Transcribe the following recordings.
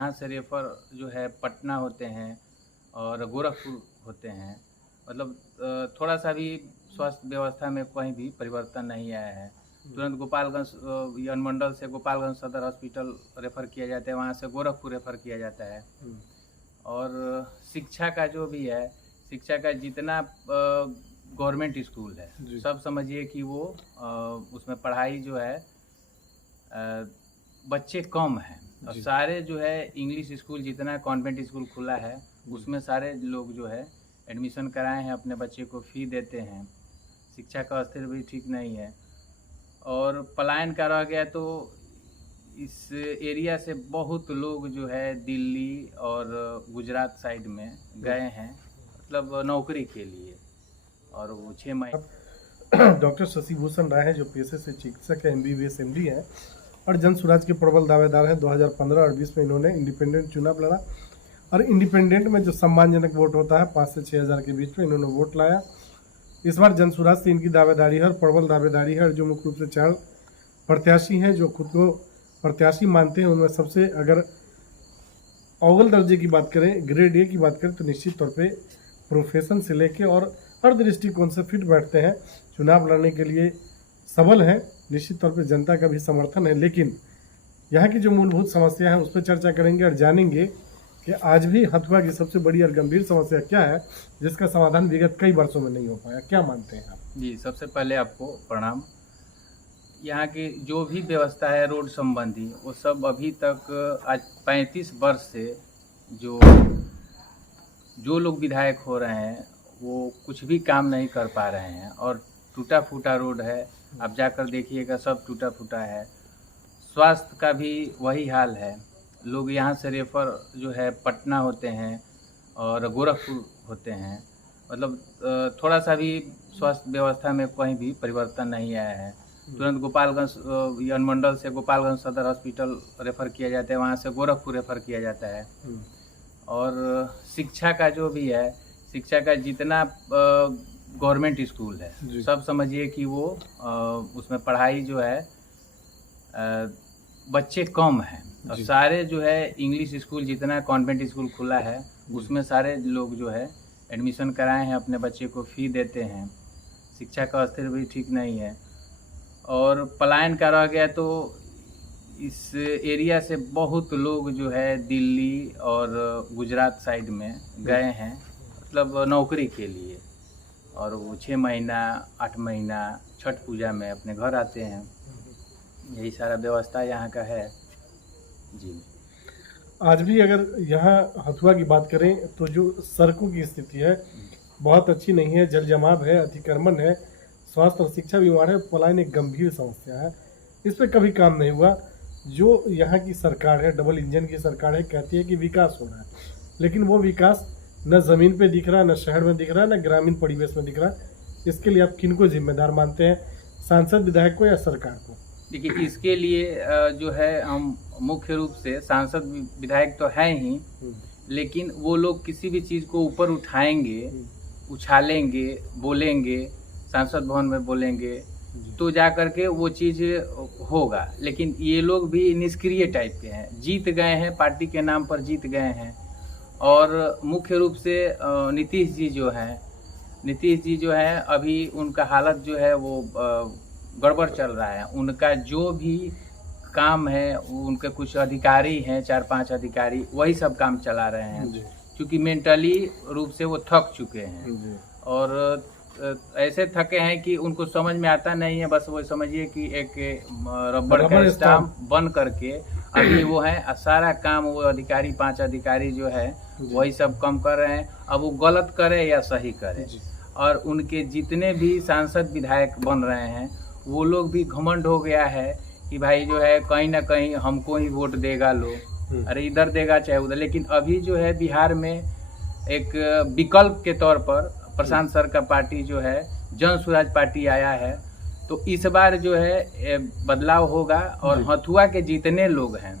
यहाँ से रेफ़र जो है पटना होते हैं और गोरखपुर होते हैं। मतलब थोड़ा-सा भी स्वास्थ्य व्यवस्था में कहीं भी परिवर्तन नहीं आया है। तुरंत गोपालगंज ये अनुमंडल से गोपालगंज सदर हॉस्पिटल रेफ़र किया जाता है, वहाँ से गोरखपुर रेफ़र किया जाता है। और शिक्षा का जो भी है, शिक्षा का जितना गवर्नमेंट स्कूल है, सब समझिए कि वो उसमें पढ़ाई जो है बच्चे कम हैं। और सारे जो है इंग्लिश स्कूल जितना कॉन्वेंट स्कूल खुला है उसमें सारे लोग जो है एडमिशन कराए हैं, अपने बच्चे को फ़ी देते हैं। शिक्षा का स्तर भी ठीक नहीं है और पलायन का रह गया तो इस एरिया से बहुत लोग जो है दिल्ली और गुजरात साइड में गए हैं, मतलब नौकरी के लिए। और वो 6 महीने डॉक्टर शशिभूषण राय हैं जो पेशे से चिकित्सक है, MBBS MD हैं और जन स्वराज के प्रबल दावेदार हैं। 2015 और 20 में इन्होंने इंडिपेंडेंट चुनाव लड़ा और इंडिपेंडेंट में जो सम्मानजनक वोट होता है 5 से 6 हज़ार के बीच में इन्होंने वोट लाया। इस बार जन स्वराज से इनकी दावेदारी है और प्रबल दावेदारी है, जो मुख्य रूप से 4 प्रत्याशी हैं जो खुद को प्रत्याशी मानते हैं। उनमें सबसे अगर अव्वल दर्जे की बात करें, ग्रेड A की बात करें तो निश्चित तौर पे प्रोफेशन से लेके और हर दृष्टिकोण से फिट बैठते हैं, चुनाव लड़ने के लिए सबल हैं। निश्चित तौर पे जनता का भी समर्थन है, लेकिन यहाँ की जो मूलभूत समस्या है उस पर चर्चा करेंगे और जानेंगे कि आज भी हथुआ की सबसे बड़ी और गंभीर समस्या क्या है जिसका समाधान विगत कई वर्षों में नहीं हो पाया। क्या मानते हैं आप? जी, सबसे पहले आपको प्रणाम। यहाँ की जो भी व्यवस्था है रोड संबंधी, वो सब अभी तक आज 35 वर्ष से जो लोग विधायक हो रहे हैं वो कुछ भी काम नहीं कर पा रहे हैं और टूटा फूटा रोड है। आप जाकर देखिएगा, सब टूटा फूटा है। स्वास्थ्य का भी वही हाल है। लोग यहाँ से रेफ़र जो है पटना होते हैं और गोरखपुर होते हैं। मतलब थोड़ा-सा भी स्वास्थ्य व्यवस्था में कहीं भी परिवर्तन नहीं आया है। तुरंत गोपालगंज ये अनुमंडल से गोपालगंज सदर हॉस्पिटल रेफ़र किया जाता है, वहाँ से गोरखपुर रेफ़र किया जाता है। और शिक्षा का जो भी है, शिक्षा का जितना गवर्नमेंट स्कूल है, सब समझिए कि वो उसमें पढ़ाई जो है बच्चे कम हैं। और सारे जो है इंग्लिश स्कूल जितना कॉन्वेंट स्कूल खुला है उसमें सारे लोग जो है एडमिशन कराए हैं, अपने बच्चे को फ़ी देते हैं। शिक्षा का स्तर भी ठीक नहीं है और पलायन का रह गया तो इस एरिया से बहुत लोग जो है दिल्ली और गुजरात साइड में गए हैं, मतलब नौकरी के लिए। और वो 6 महीना 8 महीना छठ पूजा में अपने घर आते हैं। यही सारा व्यवस्था यहाँ का है जी। आज भी अगर यहाँ हथुआ की बात करें तो जो सड़कों की स्थिति है बहुत अच्छी नहीं है, जल जमाव है, अतिक्रमण है, स्वास्थ्य और शिक्षा भी वहाँ है। पलायन एक गंभीर समस्या है, इस पर कभी काम नहीं हुआ। जो यहाँ की सरकार है, डबल इंजन की सरकार है, कहती है कि विकास हो रहा है, लेकिन वो विकास न ज़मीन पे दिख रहा है, न शहर में दिख रहा है, न ग्रामीण परिवेश में दिख रहा है। इसके लिए आप किनको जिम्मेदार मानते हैं, सांसद विधायक को या सरकार को? देखिए, इसके लिए जो है हम मुख्य रूप से सांसद विधायक तो हैं ही, लेकिन वो लोग किसी भी चीज़ को ऊपर उठाएंगे, उछालेंगे, बोलेंगे, सांसद भवन में बोलेंगे तो जा करके वो चीज़ होगा। लेकिन ये लोग भी निष्क्रिय टाइप के हैं, जीत गए हैं, पार्टी के नाम पर जीत गए हैं। और मुख्य रूप से नीतीश जी जो हैं अभी उनका हालत जो है वो गड़बड़ चल रहा है। उनका जो भी काम है, उनके कुछ अधिकारी हैं, 4-5 अधिकारी, वही सब काम चला रहे हैं, क्योंकि मेंटली रूप से वो थक चुके हैं। और ऐसे थके हैं कि उनको समझ में आता नहीं है। बस वो समझिए कि एक रबड़ का स्टाम्प बन करके अभी वो है, सारा काम वो अधिकारी 5 अधिकारी जो है वही सब काम कर रहे हैं। अब वो गलत करे या सही करे, और उनके जितने भी सांसद विधायक बन रहे हैं वो लोग भी घमंड हो गया है कि भाई जो है कहीं ना कहीं हमको ही वोट देगा लोग, अरे इधर देगा चाहे उधर। लेकिन अभी जो है बिहार में एक विकल्प के तौर पर प्रशांत सर का पार्टी जो है जन स्वराज पार्टी आया है, तो इस बार जो है बदलाव होगा। और हथुआ के जितने लोग हैं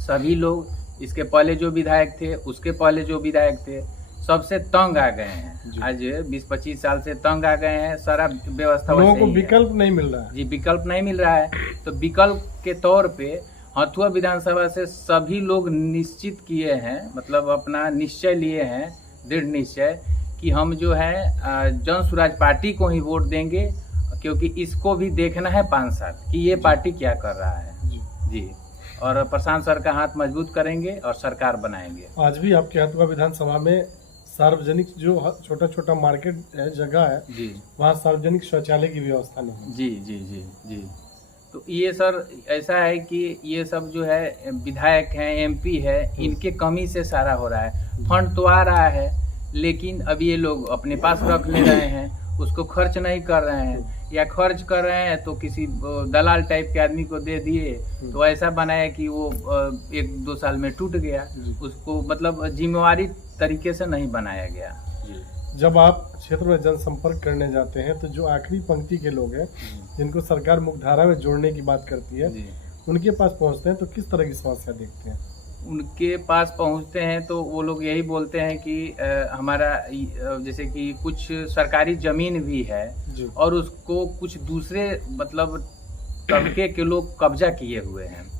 सभी लोग, इसके पहले जो विधायक थे, उसके पहले जो विधायक थे, सबसे तंग आ गए हैं। आज 20-25 साल से तंग आ गए हैं। सारा व्यवस्था लोगों को विकल्प नहीं मिल रहा है। जी, विकल्प नहीं मिल रहा है। तो विकल्प के तौर पे हथुआ विधानसभा से सभी लोग निश्चित किए हैं, मतलब अपना निश्चय लिए हैं, दृढ़ निश्चय कि हम जो है जन स्वराज पार्टी को ही वोट देंगे, क्योंकि इसको भी देखना है 5 साल कि ये पार्टी क्या कर रहा है जी। और प्रशांत सर का हाथ मजबूत करेंगे और सरकार बनाएंगे। आज भी आपके हथुआ विधानसभा में सार्वजनिक जो छोटा छोटा मार्केट है, जगह है जी, वहाँ सार्वजनिक शौचालय की व्यवस्था नहीं है। जी जी जी जी। तो ये सर ऐसा है कि ये सब जो है विधायक हैं, एमपी है, इनके कमी से सारा हो रहा है। फंड तो आ रहा है लेकिन अब ये लोग अपने पास रख ले रहे हैं, उसको खर्च नहीं कर रहे हैं, या खर्च कर रहे हैं तो किसी दलाल टाइप के आदमी को दे दिए, तो ऐसा बनाया कि वो 1-2 साल में टूट गया। उसको मतलब जिम्मेवारी तरीके से नहीं बनाया गया। जब आप क्षेत्र में जनसंपर्क करने जाते हैं तो जो आखिरी पंक्ति के लोग हैं जिनको सरकार मुख्यधारा में जोड़ने की बात करती है, उनके पास पहुंचते हैं तो किस तरह की समस्या देखते हैं? उनके पास पहुंचते हैं तो वो लोग यही बोलते हैं कि हमारा जैसे कि कुछ सरकारी जमीन भी है और उसको कुछ दूसरे मतलब तबके के लोग कब्जा किए हुए हैं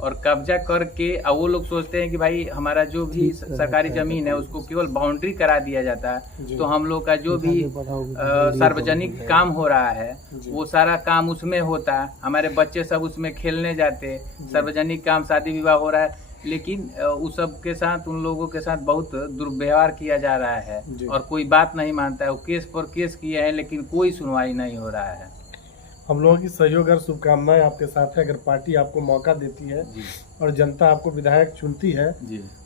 और कब्जा करके वो लोग सोचते हैं कि भाई हमारा जो भी सरकारी जमीन है उसको केवल बाउंड्री करा दिया जाता है, तो हम लोग का जो भी सार्वजनिक काम हो रहा है वो सारा काम उसमें होता है, हमारे बच्चे सब उसमें खेलने जाते, सार्वजनिक काम शादी विवाह हो रहा है, लेकिन उस सब के साथ उन लोगों के साथ बहुत दुर्व्यवहार किया जा रहा है और कोई बात नहीं मानता है। वो केस पर केस किए हैं लेकिन कोई सुनवाई नहीं हो रहा है। हम लोगों की सहयोग और शुभकामनाएं आपके साथ है। अगर पार्टी आपको मौका देती है और जनता आपको विधायक चुनती है,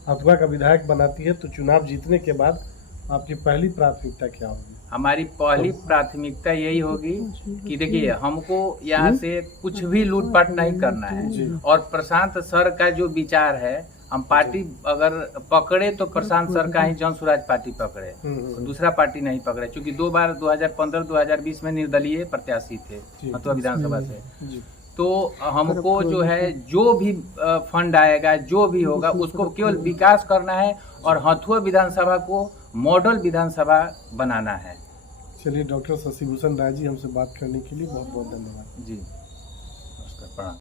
हथुआ का विधायक बनाती है, तो चुनाव जीतने के बाद आपकी पहली प्राथमिकता क्या होगी? हमारी पहली प्राथमिकता यही होगी कि देखिए हमको यहाँ से कुछ भी लूटपाट नहीं करना है और प्रशांत सर का जो विचार है, हम पार्टी अगर पकड़े तो प्रशांत सर का ही जन स्वराज पार्टी पकड़े, दूसरा पार्टी नहीं पकड़े, क्योंकि 2 बार 2015-2020 में निर्दलीय प्रत्याशी थे हथुआ विधानसभा से। तो हमको जो है जो भी फंड आएगा, जो भी होगा, उसको केवल विकास करना है और हथुआ विधानसभा को मॉडल विधानसभा बनाना है। चलिए, डॉक्टर शशि भूषण राय जी, हमसे बात करने के लिए बहुत बहुत धन्यवाद। जी।